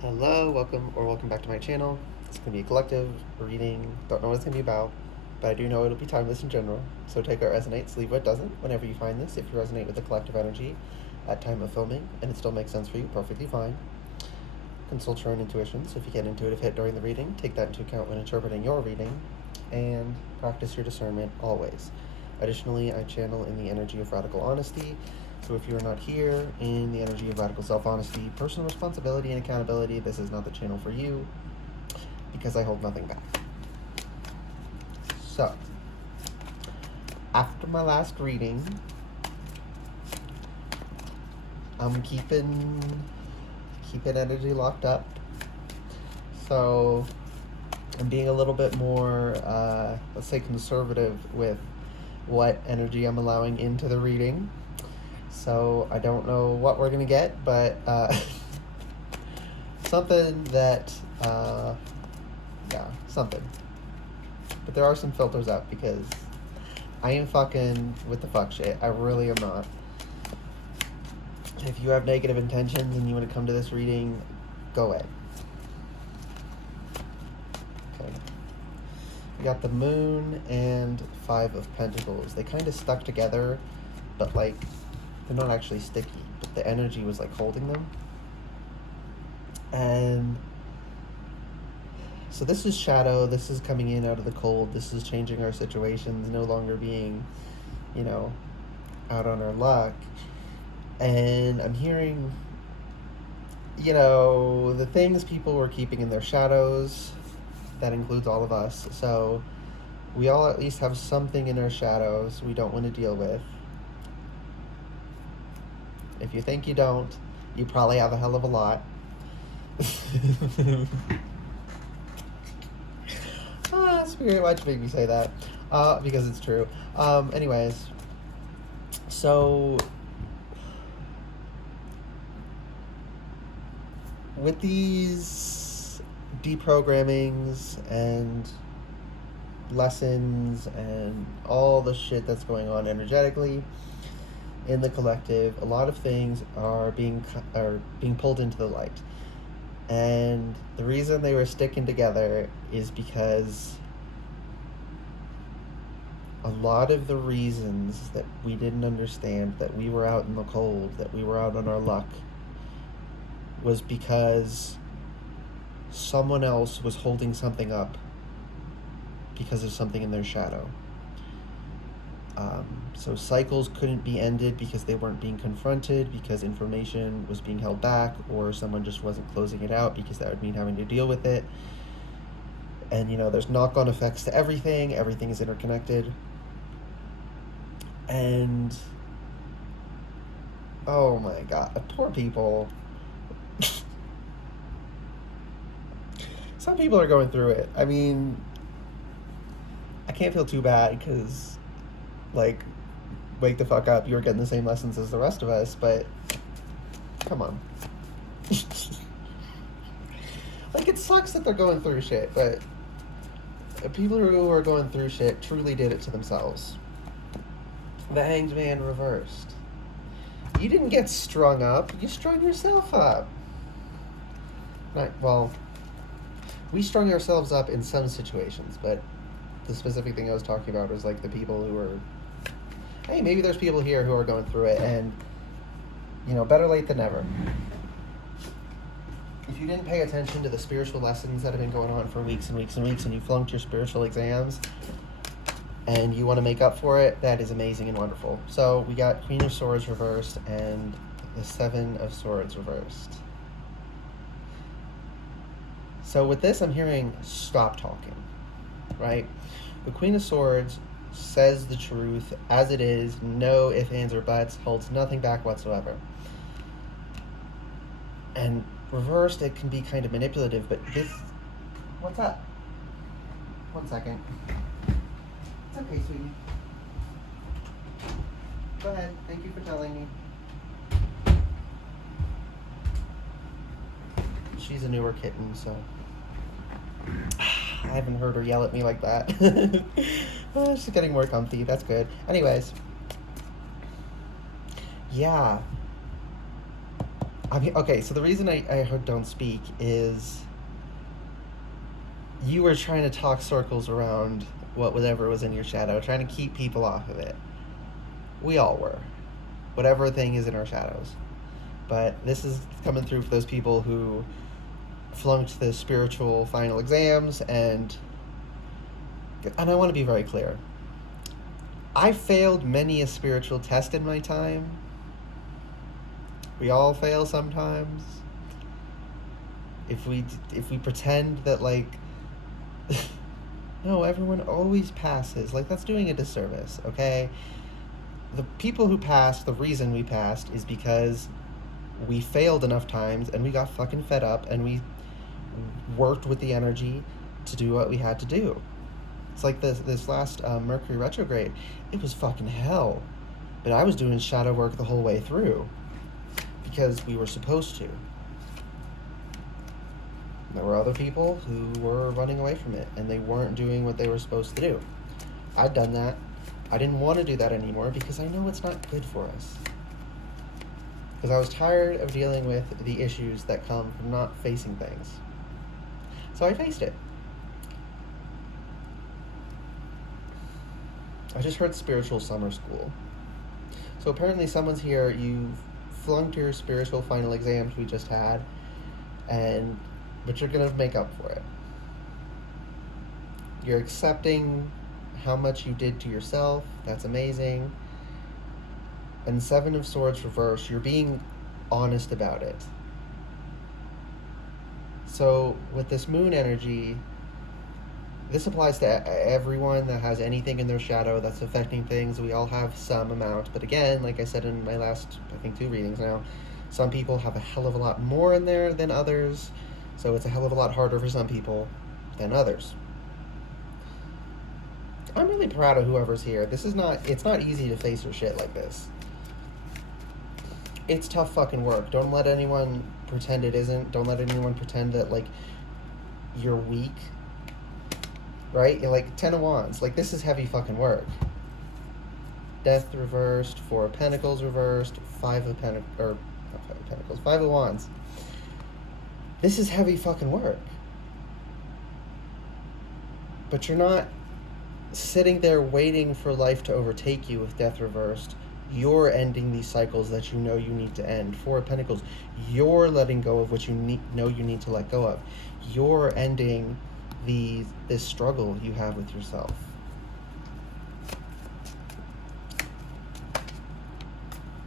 Hello, welcome back to my channel. It's going to be a collective reading. Don't know what it's going to be about, but I do know it'll be timeless in general. So take what resonates, leave what doesn't. Whenever you find this, if you resonate with the collective energy at time of filming and it still makes sense for you, perfectly fine. Consult your own intuition. So if you get an intuitive hit during the reading, take that into account when interpreting your reading, and practice your discernment always. Additionally, I channel in the energy of radical honesty. So if you're not here in the energy of radical self-honesty, personal responsibility, and accountability, this is not the channel for you, because I hold nothing back. So, after my last reading, I'm keeping energy locked up. So, I'm being a little bit more, let's say, conservative with what energy I'm allowing into the reading. So I don't know what we're gonna get, but something that, something. But there are some filters up because I ain't fucking with the fuck shit. I really am not. If you have negative intentions and you want to come to this reading, go away. Okay. We got the Moon and Five of Pentacles. They kind of stuck together, but like, they're not actually sticky, but the energy was like holding them. And so this is shadow, this is coming in out of the cold, this is changing our situations, no longer being, out on our luck. And I'm hearing, the things people were keeping in their shadows, that includes all of us. So we all at least have something in our shadows we don't want to deal with. If you think you don't, you probably have a hell of a lot. Spirit, why'd you make me say that? Because it's true. Anyways, so with these deprogrammings and lessons and all the shit that's going on energetically in the collective, a lot of things are being pulled into the light. And the reason they were sticking together is because a lot of the reasons that we didn't understand, that we were out in the cold, that we were out on our luck, was because someone else was holding something up because of something in their shadow. So cycles couldn't be ended because they weren't being confronted, because information was being held back, or someone just wasn't closing it out because that would mean having to deal with it. And there's knock-on effects to everything. Everything is interconnected. And oh my god, poor people. Some people are going through it. I mean, I can't feel too bad because, like, wake the fuck up, you're getting the same lessons as the rest of us, but come on. Like, it sucks that they're going through shit, but people who are going through shit truly did it to themselves. The Hanged Man reversed. You didn't get strung up, you strung yourself up. Right, well, we strung ourselves up in some situations, but the specific thing I was talking about was like the people who were, hey, maybe there's people here who are going through it, and better late than never. If you didn't pay attention to the spiritual lessons that have been going on for weeks and weeks and weeks, and you flunked your spiritual exams and you want to make up for it, that is amazing and wonderful. So we got Queen of Swords reversed and the Seven of Swords reversed. So with this, I'm hearing stop talking, right? The Queen of Swords says the truth as it is, no ifs, ands, or buts, holds nothing back whatsoever. And reversed, it can be kind of manipulative, but this... What's up? 1 second. It's okay, sweetie. Go ahead. Thank you for telling me. She's a newer kitten, so... I haven't heard her yell at me like that. She's getting more comfy. That's good. Anyways. Yeah. I mean, okay, so the reason I heard don't speak is you were trying to talk circles around whatever was in your shadow, trying to keep people off of it. We all were. Whatever thing is in our shadows. But this is coming through for those people who flunked the spiritual final exams, and I want to be very clear. I failed many a spiritual test in my time. We all fail sometimes. If we pretend that, like, no, everyone always passes, like, that's doing a disservice, okay? The people who passed, the reason we passed is because we failed enough times and we got fucking fed up and we worked with the energy to do what we had to do. It's like this last Mercury retrograde. It was fucking hell. But I was doing shadow work the whole way through because we were supposed to. There were other people who were running away from it and they weren't doing what they were supposed to do. I'd done that. I didn't want to do that anymore because I know it's not good for us. Because I was tired of dealing with the issues that come from not facing things. So I faced it. I just heard spiritual summer school. So apparently someone's here, you flunked your spiritual final exams we just had, but you're gonna make up for it. You're accepting how much you did to yourself. That's amazing. And Seven of Swords reverse, you're being honest about it. So with this moon energy, this applies to everyone that has anything in their shadow that's affecting things. We all have some amount. But again, like I said in my last, I think, 2 readings now, some people have a hell of a lot more in there than others. So it's a hell of a lot harder for some people than others. I'm really proud of whoever's here. It's not easy to face your shit like this. It's tough fucking work. Don't let anyone pretend it isn't. Don't let anyone pretend that, like, you're weak. Right? You're like 10 of Wands. Like, this is heavy fucking work. Death reversed, 4 of Pentacles reversed, 5 of Pentacles, 5 of Wands. This is heavy fucking work. But you're not sitting there waiting for life to overtake you with death reversed. You're ending these cycles that you know you need to end. 4 of Pentacles. You're letting go of what you know you need to let go of. You're ending this struggle you have with yourself.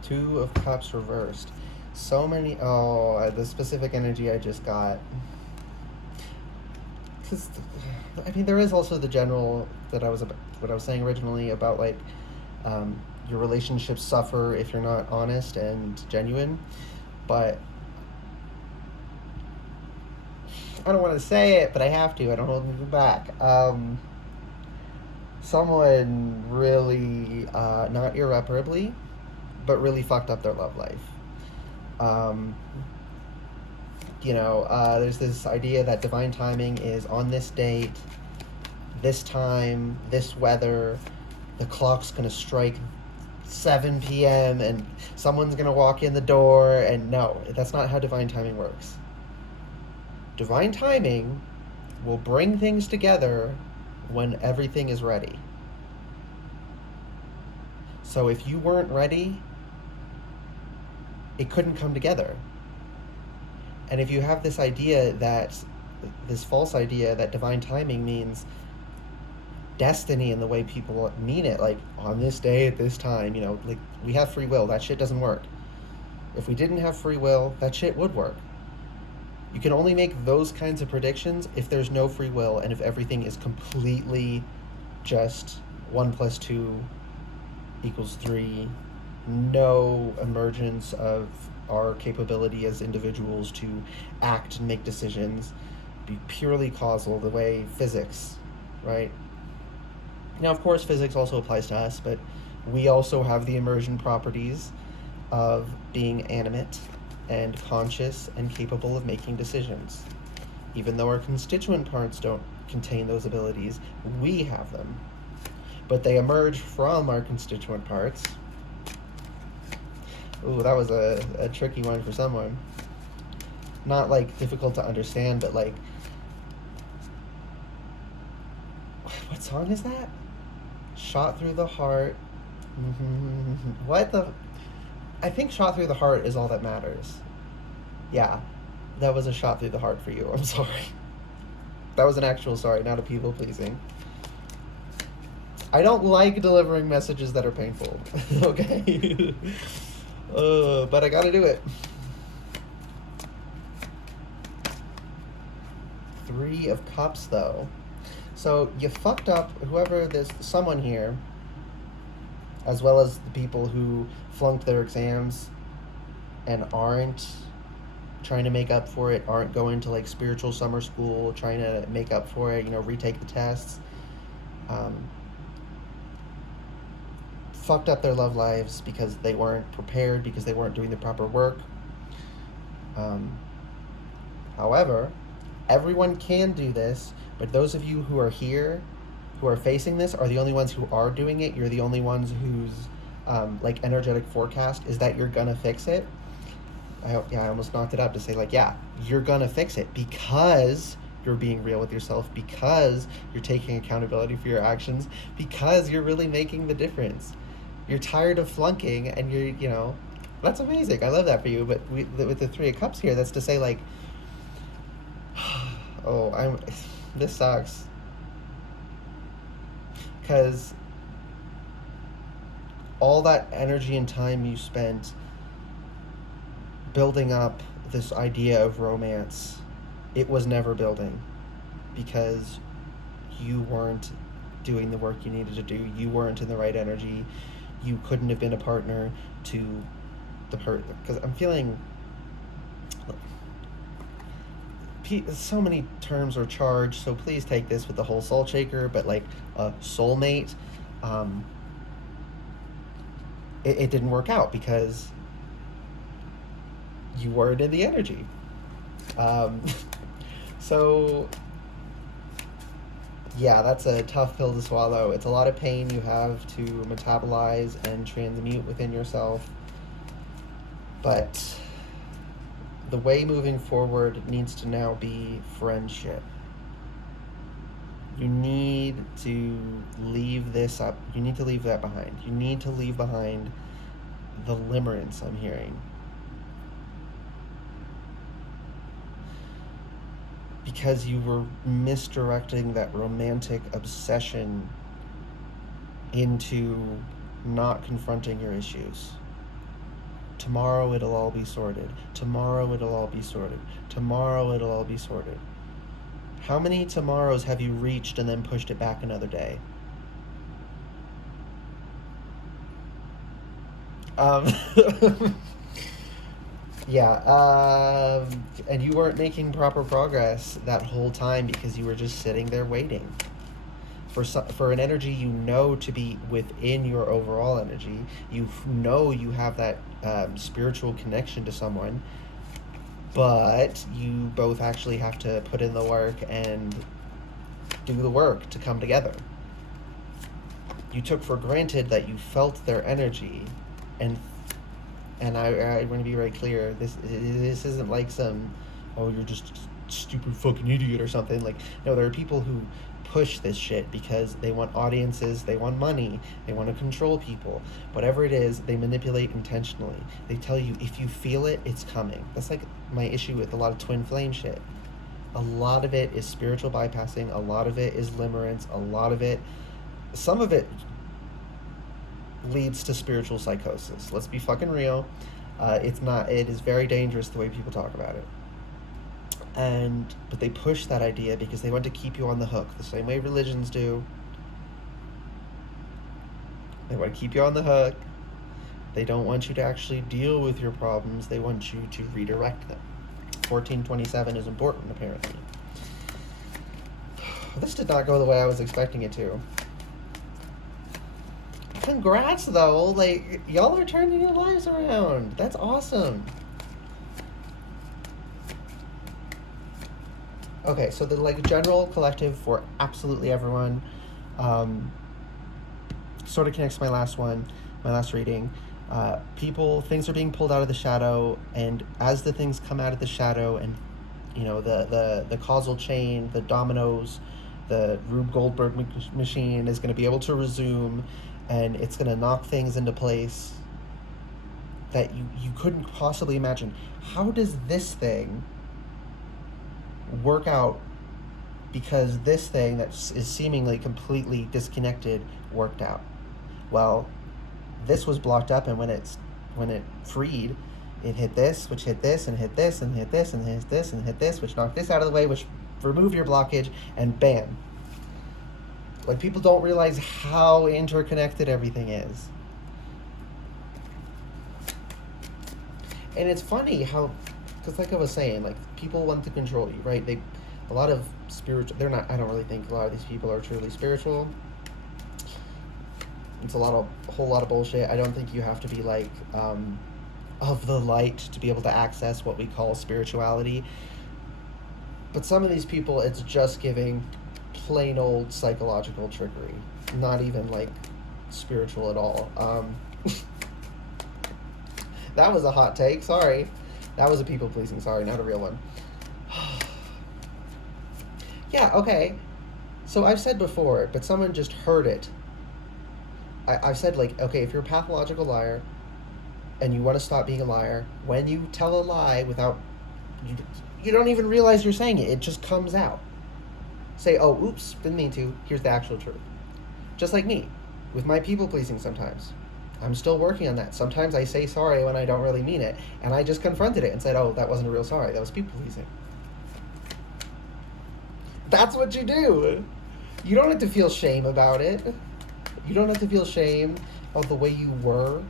Two of Cups reversed. So many. The specific energy I just got. Because, I mean, there is also the general what I was saying originally about, like, your relationships suffer if you're not honest and genuine, but I don't want to say it, but I have to. I don't hold anything back. Someone really, not irreparably, but really fucked up their love life. There's this idea that divine timing is on this date, this time, this weather, the clock's going to strike 7 p.m. and someone's going to walk in the door, and no, that's not how divine timing works. Divine timing will bring things together when everything is ready. So if you weren't ready, it couldn't come together. And if you have this false idea that divine timing means destiny in the way people mean it, like on this day at this time, like we have free will, that shit doesn't work. If we didn't have free will, that shit would work. You can only make those kinds of predictions if there's no free will and if everything is completely just 1 + 2 = 3, no emergence of our capability as individuals to act and make decisions, be purely causal, the way physics, right? Now, of course, physics also applies to us, but we also have the emergent properties of being animate and conscious and capable of making decisions. Even though our constituent parts don't contain those abilities, we have them. But they emerge from our constituent parts. Ooh, that was a tricky one for someone. not like difficult to understand, but like, what song is that? Shot through the heart. What the? I think shot through the heart is all that matters. Yeah, that was a shot through the heart for you. I'm sorry. That was an actual sorry, not a people pleasing. I don't like delivering messages that are painful. Okay? But I gotta do it. 3 of Cups, though. So you fucked up, whoever this, someone here, as well as the people who flunked their exams and aren't trying to make up for it, aren't going to like spiritual summer school, trying to make up for it, retake the tests. Fucked up their love lives because they weren't prepared, because they weren't doing the proper work. However, everyone can do this, but those of you who are here, who are facing this, are the only ones who are doing it. You're the only ones whose like energetic forecast is that you're gonna fix it. I almost knocked it up to say like, yeah, you're gonna fix it because you're being real with yourself, because you're taking accountability for your actions, because you're really making the difference. You're tired of flunking, and you're, that's amazing. I love that for you. But with the 3 of Cups here, that's to say like, oh, this sucks. Because all that energy and time you spent building up this idea of romance, it was never building because you weren't doing the work you needed to do. You weren't in the right energy. You couldn't have been a partner to the person. Because I'm feeling so many terms are charged, so please take this with the whole salt shaker, but like a soulmate, it didn't work out because you weren't in the energy. So yeah, that's a tough pill to swallow. It's a lot of pain you have to metabolize and transmute within yourself. But the way moving forward needs to now be friendship. You need to leave this up. You need to leave that behind. You need to leave behind the limerence I'm hearing. Because you were misdirecting that romantic obsession into not confronting your issues. Tomorrow it'll all be sorted. Tomorrow it'll all be sorted. Tomorrow it'll all be sorted. How many tomorrows have you reached and then pushed it back another day? Yeah, and you weren't making proper progress that whole time because you were just sitting there waiting for an energy to be within your overall energy. You have that spiritual connection to someone, but you both actually have to put in the work and do the work to come together. You took for granted that you felt their energy, and I want to be very clear, this isn't like some, oh, you're just a stupid fucking idiot or something. Like, no, there are people who push this shit because they want audiences, they want money, they want to control people. Whatever it is, they manipulate intentionally. They tell you, if you feel it, it's coming. That's like my issue with a lot of twin flame shit. A lot of it is spiritual bypassing, a lot of it is limerence, some of it leads to spiritual psychosis. Let's be fucking real. It is very dangerous the way people talk about it. But they push that idea because they want to keep you on the hook, the same way religions do. They want to keep you on the hook. They don't want you to actually deal with your problems. They want you to redirect them. 1427 is important, apparently. This did not go the way I was expecting it to. Congrats, though. Like, y'all are turning your lives around. That's awesome. Okay, so the general collective for absolutely everyone sort of connects to my last reading. Things are being pulled out of the shadow, and as the things come out of the shadow, and the causal chain, the dominoes, the Rube Goldberg machine is going to be able to resume, and it's going to knock things into place that you couldn't possibly imagine. How does this thing work out? Because this thing that is seemingly completely disconnected worked out. Well, this was blocked up, and when it freed, it hit this, which hit this, and hit this, and hit this, and hit this, and hit this, which knocked this out of the way, which removed your blockage, and bam. Like, people don't realize how interconnected everything is. And it's funny how, because like I was saying, like, people want to control you, right? A lot of spiritual, I don't really think a lot of these people are truly spiritual. It's a whole lot of bullshit. I don't think you have to be like, of the light to be able to access what we call spirituality. But some of these people, it's just giving plain old psychological trickery. Not even like spiritual at all. That was a hot take, sorry. That was a people pleasing, sorry, not a real one. Yeah, okay. So I've said before, but someone just heard it. I've said, like, okay, if you're a pathological liar and you want to stop being a liar, when you tell a lie without, you don't even realize you're saying it. It just comes out. Say, oh, oops, didn't mean to. Here's the actual truth. Just like me, with my people pleasing sometimes. I'm still working on that. Sometimes I say sorry when I don't really mean it, and I just confronted it and said, oh, that wasn't a real sorry. That was people pleasing. That's what you do. You don't have to feel shame about it. You don't have to feel shame of the way you were.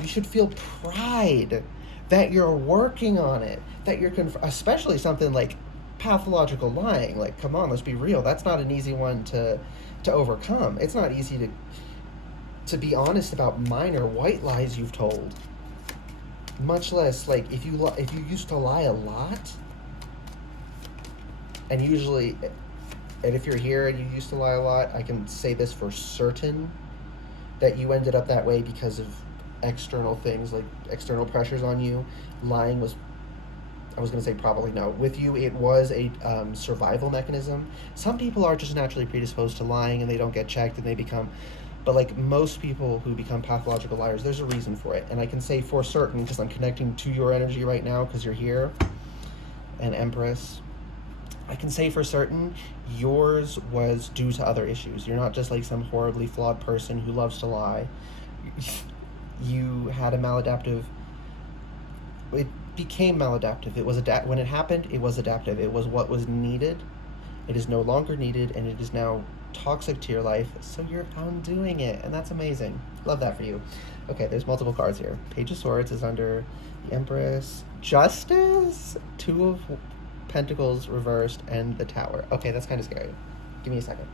You should feel pride that you're working on it, that you're especially something like pathological lying. Like, come on, let's be real. That's not an easy one to overcome. It's not easy to be honest about minor white lies you've told. Much less, like, if you used to lie a lot, and usually, and if you're here and you used to lie a lot, I can say this for certain, that you ended up that way because of external things, like external pressures on you. Lying was, I was going to say probably no. With you, it was a survival mechanism. Some people are just naturally predisposed to lying and they don't get checked and they become, but like most people who become pathological liars, there's a reason for it. And I can say for certain, because I'm connecting to your energy right now because you're here, and Empress, I can say for certain yours was due to other issues. You're not just like some horribly flawed person who loves to lie. You had a maladaptive, it became maladaptive. It was when it happened, it was adaptive. It was what was needed. It is no longer needed, and it is now toxic to your life, so you're undoing it, and that's amazing. Love that for you. Okay, there's multiple cards here. Page of Swords is under the Empress, Justice, Two of Pentacles reversed, and the Tower. Okay, that's kind of scary. Give me a second.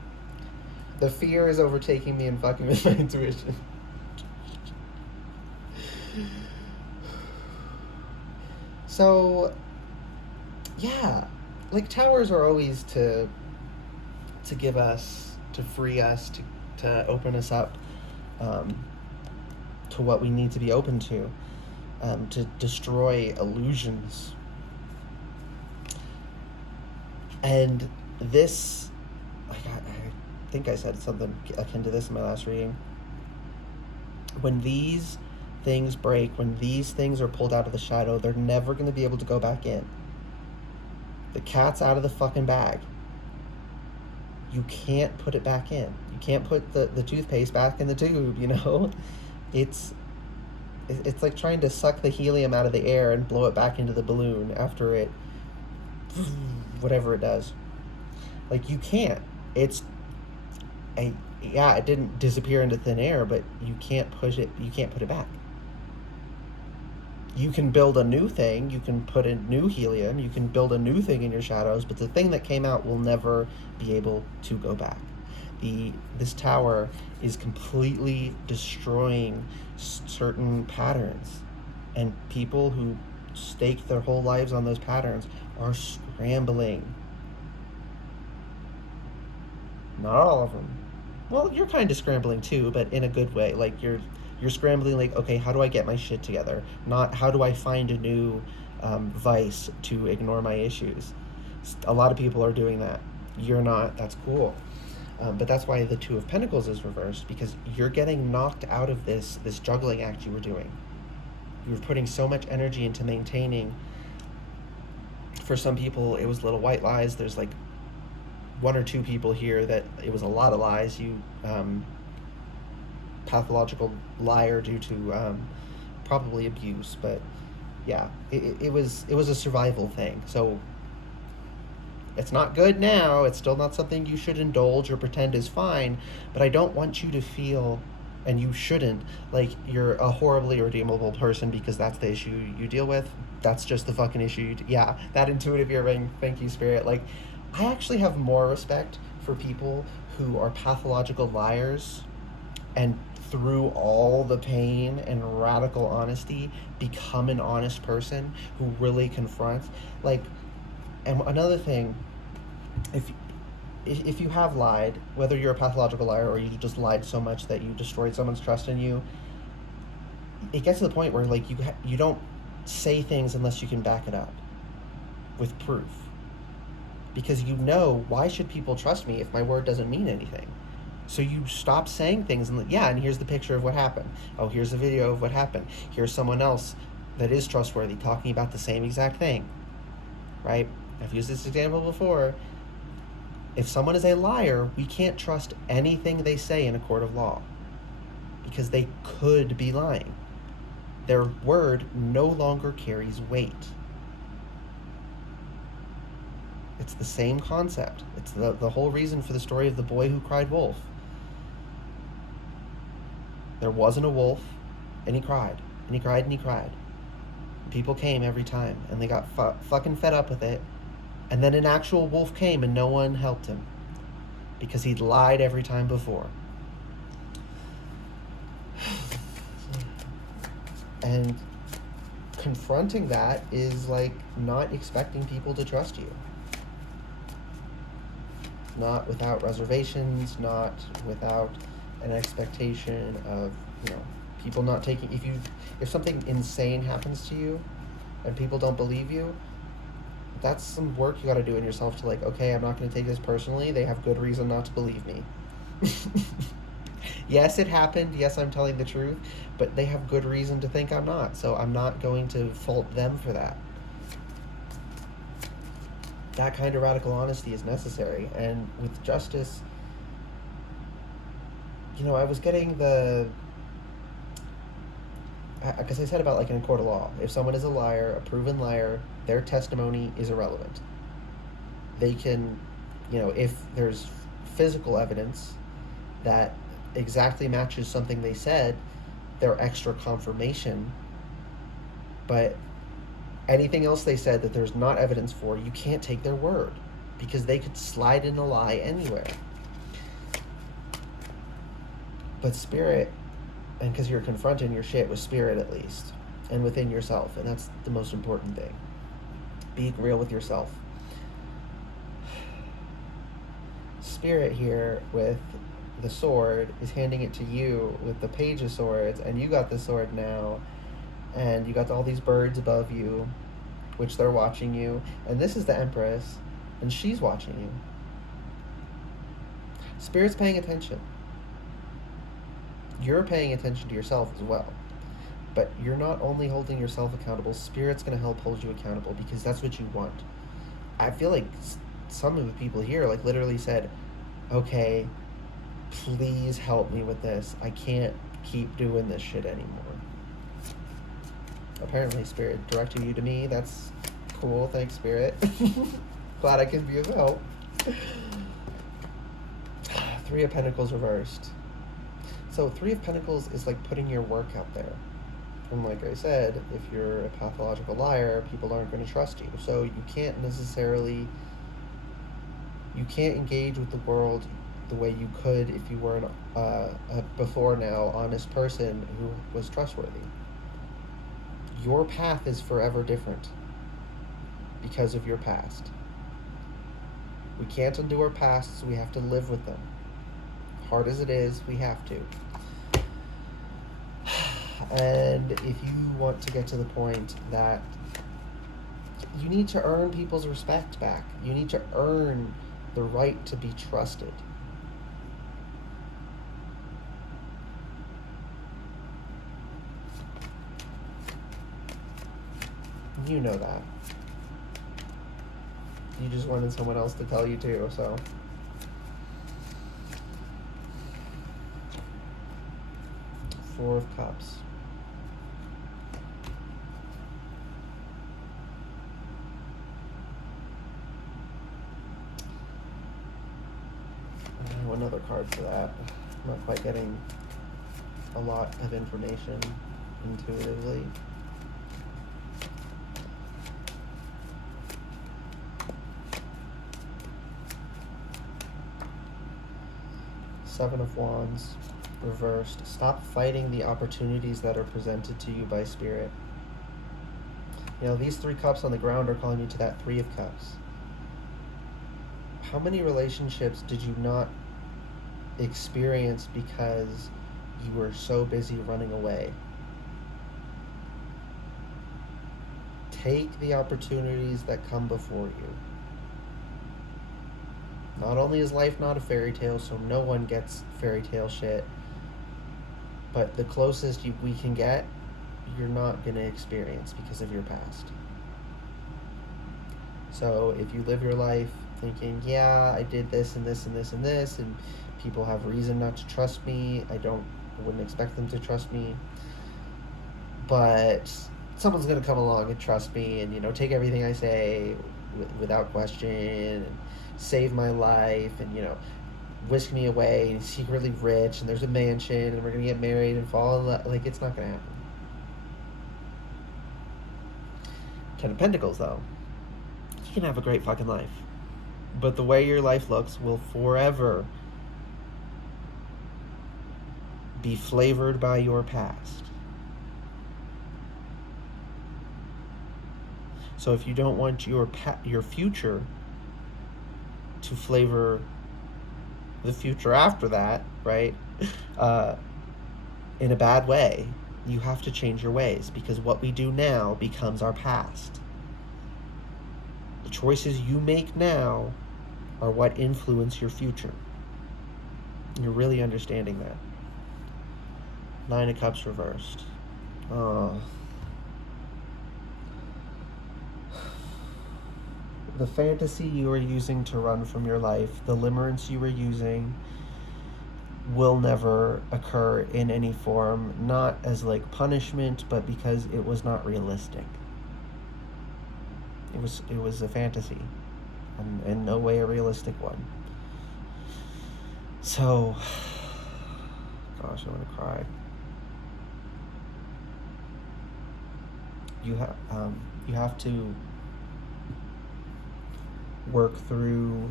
The fear is overtaking me and fucking with my intuition. So, yeah, like towers are always to give us, to free us, to open us up to what we need to be open to destroy illusions. And this, like I think I said something akin to this in my last reading. When these things break, when these things are pulled out of the shadow, they're never going to be able to go back in. The cat's out of the fucking bag. You can't put it back in. You can't put the toothpaste back in the tube, you know? It's like trying to suck the helium out of the air and blow it back into the balloon after it, whatever it does. Like, you can't. It didn't disappear into thin air, but you can't put it back. You can build a new thing, you can put in new helium, you can build a new thing in your shadows, but the thing that came out will never be able to go back. This tower is completely destroying certain patterns, and people who stake their whole lives on those patterns are scrambling. Not all of them. Well, you're kind of scrambling too, but in a good way. Like, you're You're scrambling like, okay, how do I get my shit together? Not how do I find a new vice to ignore my issues. A lot of people are doing that. You're not. That's cool. But that's why the Two of Pentacles is reversed, because you're getting knocked out of this juggling act you were doing. You were putting so much energy into maintaining. For some people, it was little white lies. There's like one or two people here that it was a lot of lies. You pathological liar due to probably abuse, but yeah, it was a survival thing. So it's not good now. It's still not something you should indulge or pretend is fine, but I don't want you to feel, and you shouldn't, like you're a horribly redeemable person because that's the issue you deal with. That's just the fucking issue. Yeah, that intuitive earring. Thank you, Spirit. Like, I actually have more respect for people who are pathological liars and through all the pain and radical honesty become an honest person who really confronts. Like, and another thing, if you have lied, whether you're a pathological liar or you just lied so much that you destroyed someone's trust in you, it gets to the point where like you don't say things unless you can back it up with proof, because why should people trust me if my word doesn't mean anything? So you stop saying things, and and here's the picture of what happened. Oh, here's a video of what happened. Here's someone else that is trustworthy talking about the same exact thing, right? I've used this example before. If someone is a liar, we can't trust anything they say in a court of law because they could be lying. Their word no longer carries weight. It's the same concept. It's the whole reason for the story of the boy who cried wolf. There wasn't a wolf, and he cried, and he cried, and he cried. People came every time, and they got fucking fed up with it. And then an actual wolf came, and no one helped him because he'd lied every time before. And confronting that is like not expecting people to trust you. Not without reservations, not without an expectation of, people not taking, if something insane happens to you and people don't believe you, that's some work you got to do in yourself to like, okay, I'm not going to take this personally. They have good reason not to believe me. Yes, it happened. Yes, I'm telling the truth, but they have good reason to think I'm not. So I'm not going to fault them for that. That kind of radical honesty is necessary. And with justice, I was getting because I said about like in a court of law, if someone is a liar, a proven liar, their testimony is irrelevant. They can, if there's physical evidence that exactly matches something they said, they're extra confirmation. But anything else they said that there's not evidence for, you can't take their word because they could slide in a lie anywhere. But spirit, and because you're confronting your shit with spirit at least, and within yourself, and that's the most important thing. Being real with yourself. Spirit here with the sword is handing it to you with the Page of Swords, and you got the sword now, and you got all these birds above you, which they're watching you, and this is the Empress, and she's watching you. Spirit's paying attention. You're paying attention to yourself as well. But you're not only holding yourself accountable, Spirit's going to help hold you accountable because that's what you want. I feel like some of the people here like literally said, okay, please help me with this. I can't keep doing this shit anymore. Apparently Spirit directed you to me. That's cool. Thanks, Spirit. Glad I can be of help. Three of Pentacles reversed. So Three of Pentacles is like putting your work out there. And like I said, if you're a pathological liar, people aren't going to trust you. So you can't engage with the world the way you could if you were a before now honest person who was trustworthy. Your path is forever different because of your past. We can't undo our pasts, we have to live with them. Hard as it is, we have to. And if you want to get to the point that you need to earn people's respect back, you need to earn the right to be trusted. You know that. You just wanted someone else to tell you too, so. Four of Cups. Another card for that. I'm not quite getting a lot of information intuitively. Seven of Wands, reversed. Stop fighting the opportunities that are presented to you by Spirit. You know, these 3 cups on the ground are calling you to that 3 of Cups. How many relationships did you not experience because you were so busy running away? Take the opportunities that come before you. Not only is life not a fairy tale, so no one gets fairy tale shit, but the closest we can get, you're not going to experience because of your past. So if you live your life thinking, yeah, I did this and this and this and this, and people have reason not to trust me, I wouldn't expect them to trust me, but someone's going to come along and trust me and, you know, take everything I say without question and save my life and, you know, whisk me away and secretly rich and there's a mansion and we're going to get married and fall in love. Like, it's not going to happen. 10 of Pentacles, though. You can have a great fucking life. But the way your life looks will forever be flavored by your past. So if you don't want your future to flavor the future after that, right, in a bad way, you have to change your ways, because what we do now becomes our past. The choices you make now are what influence your future. You're really understanding that. 9 of Cups reversed. Oh. The fantasy you are using to run from your life, the limerence you were using, will never occur in any form, not as like punishment, but because it was not realistic. It was a fantasy, and in no way a realistic one. So, gosh, I'm gonna cry. You have to work through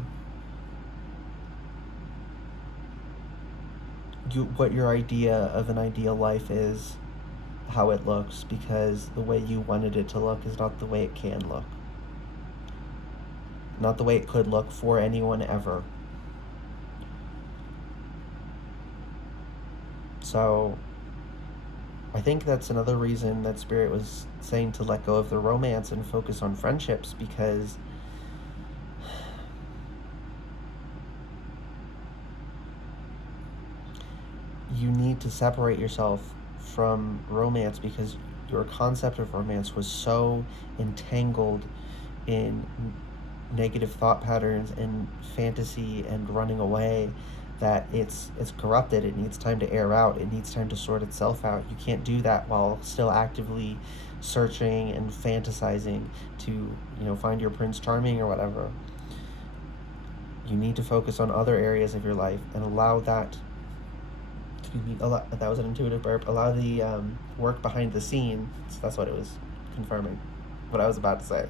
what your idea of an ideal life is, how it looks, because the way you wanted it to look is not the way it can look. Not the way it could look for anyone ever. So I think that's another reason that Spirit was saying to let go of the romance and focus on friendships, because you need to separate yourself from romance, because your concept of romance was so entangled in negative thought patterns and fantasy and running away that it's corrupted. It needs time to air out. It needs time to sort itself out. You can't do that while still actively searching and fantasizing to, you know, find your Prince Charming or whatever. You need to focus on other areas of your life and allow that, that was an intuitive burp, allow the work behind the scenes, that's what it was confirming what I was about to say.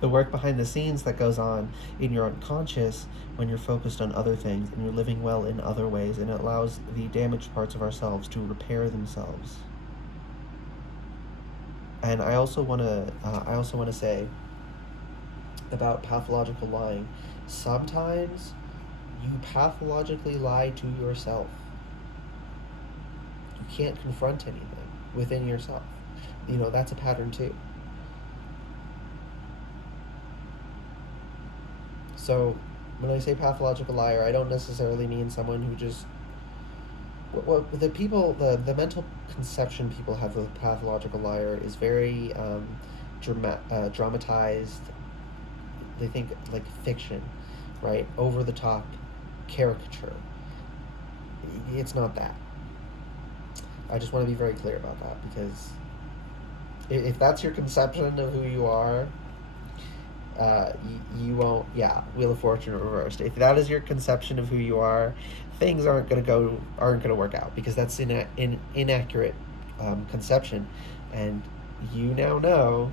The work behind the scenes that goes on in your unconscious when you're focused on other things and you're living well in other ways, and it allows the damaged parts of ourselves to repair themselves. And I also want to say about pathological lying. Sometimes you pathologically lie to yourself. You can't confront anything within yourself. That's a pattern too. So when I say pathological liar, I don't necessarily mean someone who just what the mental conception people have of a pathological liar is very dramatized. They think like fiction, right? Over the top caricature. It's not that. I just want to be very clear about that, because if that's your conception of who you are, you won't. Yeah, Wheel of Fortune reversed. If that is your conception of who you are, things aren't gonna work out, because that's inaccurate conception, and you now know.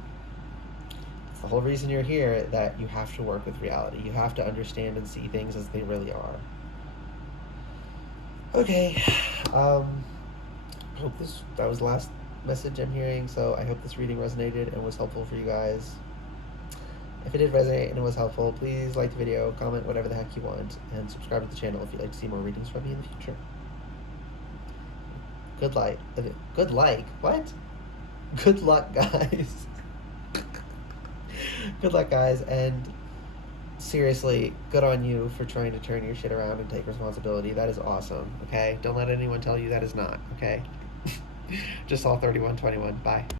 It's the whole reason you're here, that you have to work with reality. You have to understand and see things as they really are. Okay. I hope that was the last message I'm hearing, so I hope this reading resonated and was helpful for you guys. If it did resonate and it was helpful, please like the video, comment whatever the heck you want, and subscribe to the channel if you'd like to see more readings from me in the future. Good luck. What? Good luck, guys. Good luck, guys, and seriously, good on you for trying to turn your shit around and take responsibility. That is awesome, okay? Don't let anyone tell you that is not, okay? Just saw 3121. Bye.